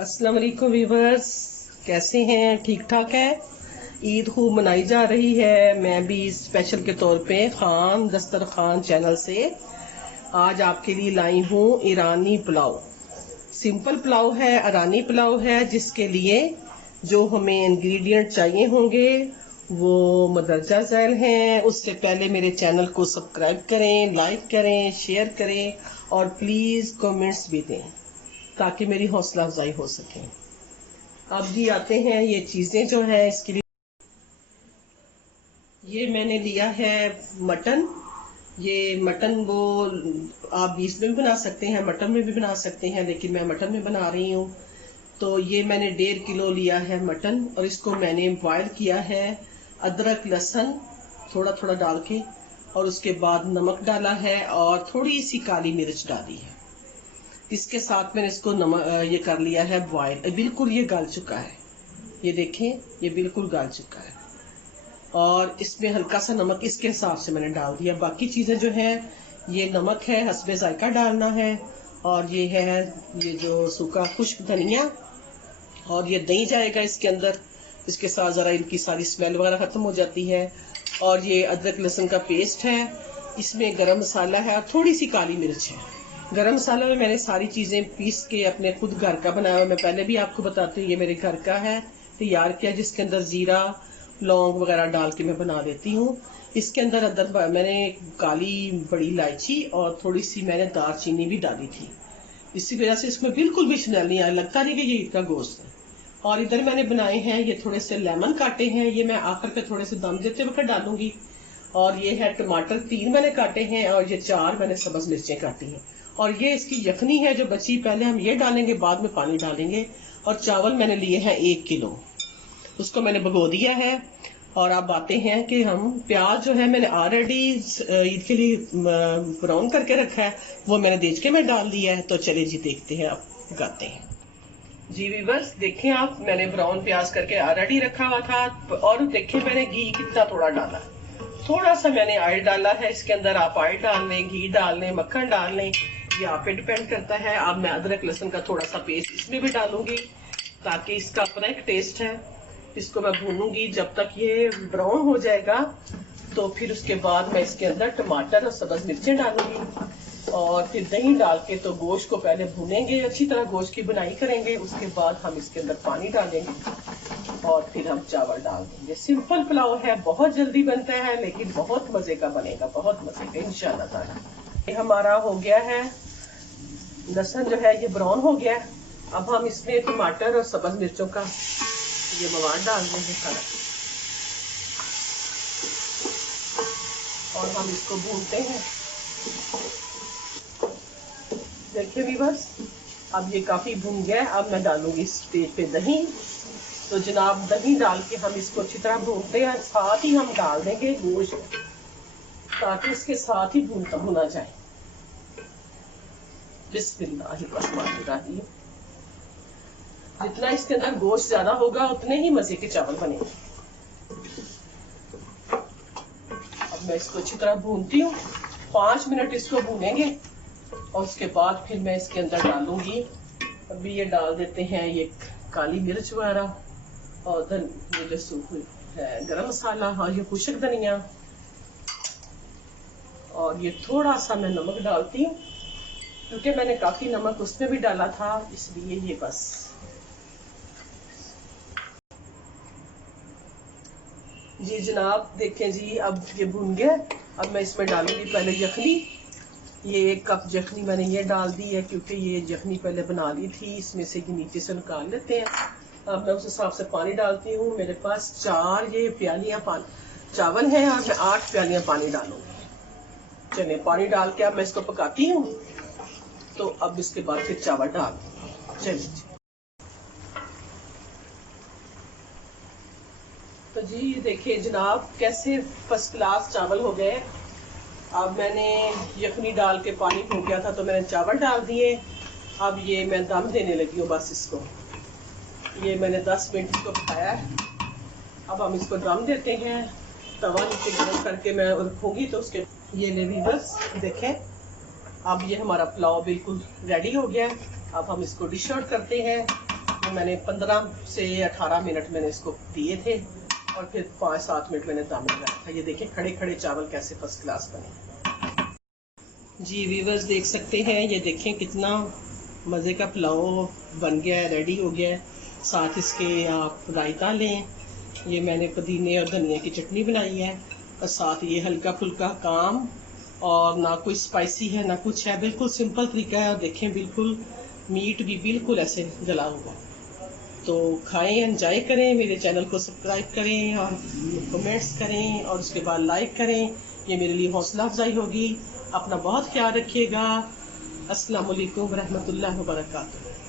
अस्सलाम वालेकुम वीवर्स, कैसे हैं? ठीक ठाक है। ईद खूब मनाई जा रही है। मैं भी स्पेशल के तौर पे खान दस्तरखान चैनल से आज आपके लिए लाई हूँ ईरानी पुलाव। सिंपल पुलाव है, ईरानी पुलाव है, जिसके लिए जो हमें इंग्रेडिएंट चाहिए होंगे वो मदरजा झैल हैं। उससे पहले मेरे चैनल को सब्सक्राइब करें, लाइक करें, शेयर करें और प्लीज़ कमेंट्स भी दें ताकि मेरी हौसला अफजाई हो सके। अब जी आते हैं ये चीज़ें जो है इसके लिए। ये मैंने लिया है मटन। ये मटन वो आप बीफ में भी बना सकते हैं, मटन में भी बना सकते हैं, लेकिन मैं मटन में बना रही हूँ। तो ये मैंने 1.5 किलो लिया है मटन और इसको मैंने बॉयल किया है अदरक लहसुन थोड़ा थोड़ा डाल के, और उसके बाद नमक डाला है और थोड़ी सी काली मिर्च डाली है। इसके साथ मैंने इसको ये कर लिया है बॉयल। बिल्कुल ये गल चुका है, ये देखें, ये बिल्कुल गल चुका है। और इसमें हल्का सा नमक इसके हिसाब से मैंने डाल दिया। बाकी चीज़ें जो हैं, ये नमक है, हस्बे जायका डालना है, और ये है ये जो सूखा खुश्क धनिया, और ये दही जाएगा इसके अंदर। इसके साथ ज़रा इनकी सारी स्मेल वगैरह ख़त्म हो जाती है। और ये अदरक लहसुन का पेस्ट है, इसमें गरम मसाला है और थोड़ी सी काली मिर्च है। गरम मसाला में मैंने सारी चीज़ें पीस के अपने खुद घर का बनाया हुआ, मैं पहले भी आपको बताती हूँ, ये मेरे घर का है तैयार किया, जिसके अंदर ज़ीरा लौंग वगैरह डाल के मैं बना देती हूँ। इसके अंदर मैंने काली बड़ी इलायची और थोड़ी सी मैंने दालचीनी भी डाली थी। इसी वजह से इसमें बिल्कुल भी स्मेल नहीं आया, लगता नहीं कि ये ईद का गोश्त है। और इधर मैंने बनाए हैं ये थोड़े से लेमन काटे हैं, ये मैं आखिर पे थोड़े से दम देते वक्त डालूंगी। और ये है टमाटर 3 मैंने काटे हैं, और ये 4 मैंने सब्ज मिर्चें काटी हैं। और ये इसकी यखनी है जो बची, पहले हम ये डालेंगे, बाद में पानी डालेंगे। और चावल मैंने लिए हैं 1 किलो, उसको मैंने भिगो दिया है। और अब आते हैं कि हम प्याज जो है मैंने ऑलरेडी ईद के लिए ब्राउन करके रखा है, वो मैंने देचके में डाल दिया है। तो चलिए जी देखते हैं, अब पकाते हैं। जी वीवर्स, देखें आप, मैंने ब्राउन प्याज करके ऑलरेडी रखा हुआ था। और देखें मैंने घी कितना थोड़ा डाला, थोड़ा सा मैंने ऑयल डाला है इसके अंदर। आप ऑयल डाल लें, घी डाल लें, मक्खन डाल लें, ये आप पे डिपेंड करता है। अब मैं अदरक लहसुन का थोड़ा सा पेस्ट इसमें भी डालूंगी ताकि इसका अपना एक टेस्ट है। इसको मैं भूनूंगी जब तक ये ब्राउन हो जाएगा। तो फिर उसके बाद मैं इसके अंदर टमाटर और सब्ज मिर्चें डालूंगी और फिर दही डाल के तो गोश्त को पहले भूनेंगे, अच्छी तरह गोश्त की बुनाई करेंगे। उसके बाद हम इसके अंदर पानी डालेंगे और फिर हम चावल डाल देंगे। सिंपल पुलाव है, बहुत जल्दी बनता है, लेकिन बहुत मजे का बनेगा, बहुत मजे का इंशाल्लाह ताला। ये हमारा हो गया है, लहसुन जो है ये ब्राउन हो गया। अब हम इसमें टमाटर और सब्ज मिर्चों का ये मवाद डाल देंगे सारा, और हम इसको भूनते हैं। देखिए व्यूअर्स, अब ये काफी भून गया। अब मैं डालूंगी इस स्टेज पे दही। तो जनाब दही डाल के हम इसको अच्छी तरह भूनते हैं, साथ ही हम डाल देंगे गोश्त ताकि इसके साथ ही भुना जाए। बिस्मिल्लाहिर्रहमानिर्रहीम। जितना इसके अंदर गोश्त ज्यादा होगा उतने ही मजे के चावल बनेंगे। अब मैं इसको अच्छी तरह भूनती हूँ, 5 मिनट इसको भूनेंगे और उसके बाद फिर मैं इसके अंदर डालूंगी। अभी ये डाल देते हैं ये काली मिर्च वगैरह और ये जो सूखी है गरम मसाला और ये खुश्क धनिया, और ये थोड़ा सा मैं नमक डालती हूँ क्योंकि मैंने काफी नमक उसमें भी डाला था, इसलिए ये बस। जी जनाब देखें जी, अब ये भून गया। अब मैं इसमें डालूंगी पहले यखनी। ये 1 कप यखनी मैंने ये डाल दी है क्योंकि ये यखनी पहले बना ली थी, इसमें से नीचे से निकाल लेते हैं। अब मैं उस हिसाब से पानी डालती हूँ। मेरे पास 4 ये प्यालियां चावल हैं और मैं 8 प्यालियां पानी डालूंगी। चलिए पानी डाल के अब मैं इसको पकाती हूँ। तो अब इसके बाद फिर चावल डाल, चलिए। तो जी देखिए जनाब, कैसे फर्स्ट क्लास चावल हो गए। अब मैंने यखनी डाल के पानी हो गया था तो मैंने चावल डाल दिए। अब ये मैं दम देने लगी हूँ बस इसको। ये मैंने 10 मिनट इसको पकाया है। अब हम इसको दम देते हैं। तवा नीचे गर्म करके मैं रखूंगी तो उसके ये ले बस देखें। अब ये हमारा पुलाव बिल्कुल रेडी हो गया है। अब हम इसको डिश आउट करते हैं। तकरीबन मैंने 15 से 18 मिनट मैंने इसको दिए थे और फिर 5-7 मिनट मैंने दम लगाया था। ये देखें खड़े खड़े चावल कैसे फर्स्ट क्लास बने। जी व्यूअर्स देख सकते हैं, ये देखें कितना मज़े का पुलाव बन गया है, रेडी हो गया है। साथ इसके आप रायता लें, ये मैंने पुदीने और धनिया की चटनी बनाई है, और साथ ये हल्का फुल्का काम, और ना कोई स्पाइसी है ना कुछ है, बिल्कुल सिंपल तरीका है। और देखें बिल्कुल मीट भी बिल्कुल ऐसे जला हुआ। तो खाएं, एंजॉय करें, मेरे चैनल को सब्सक्राइब करें और कमेंट्स करें और उसके बाद लाइक करें, ये मेरे लिए हौसला अफजाई होगी। अपना बहुत ख्याल रखिएगा। अस्सलाम वालेकुम रहमतुल्लाहि व बरकातुहू।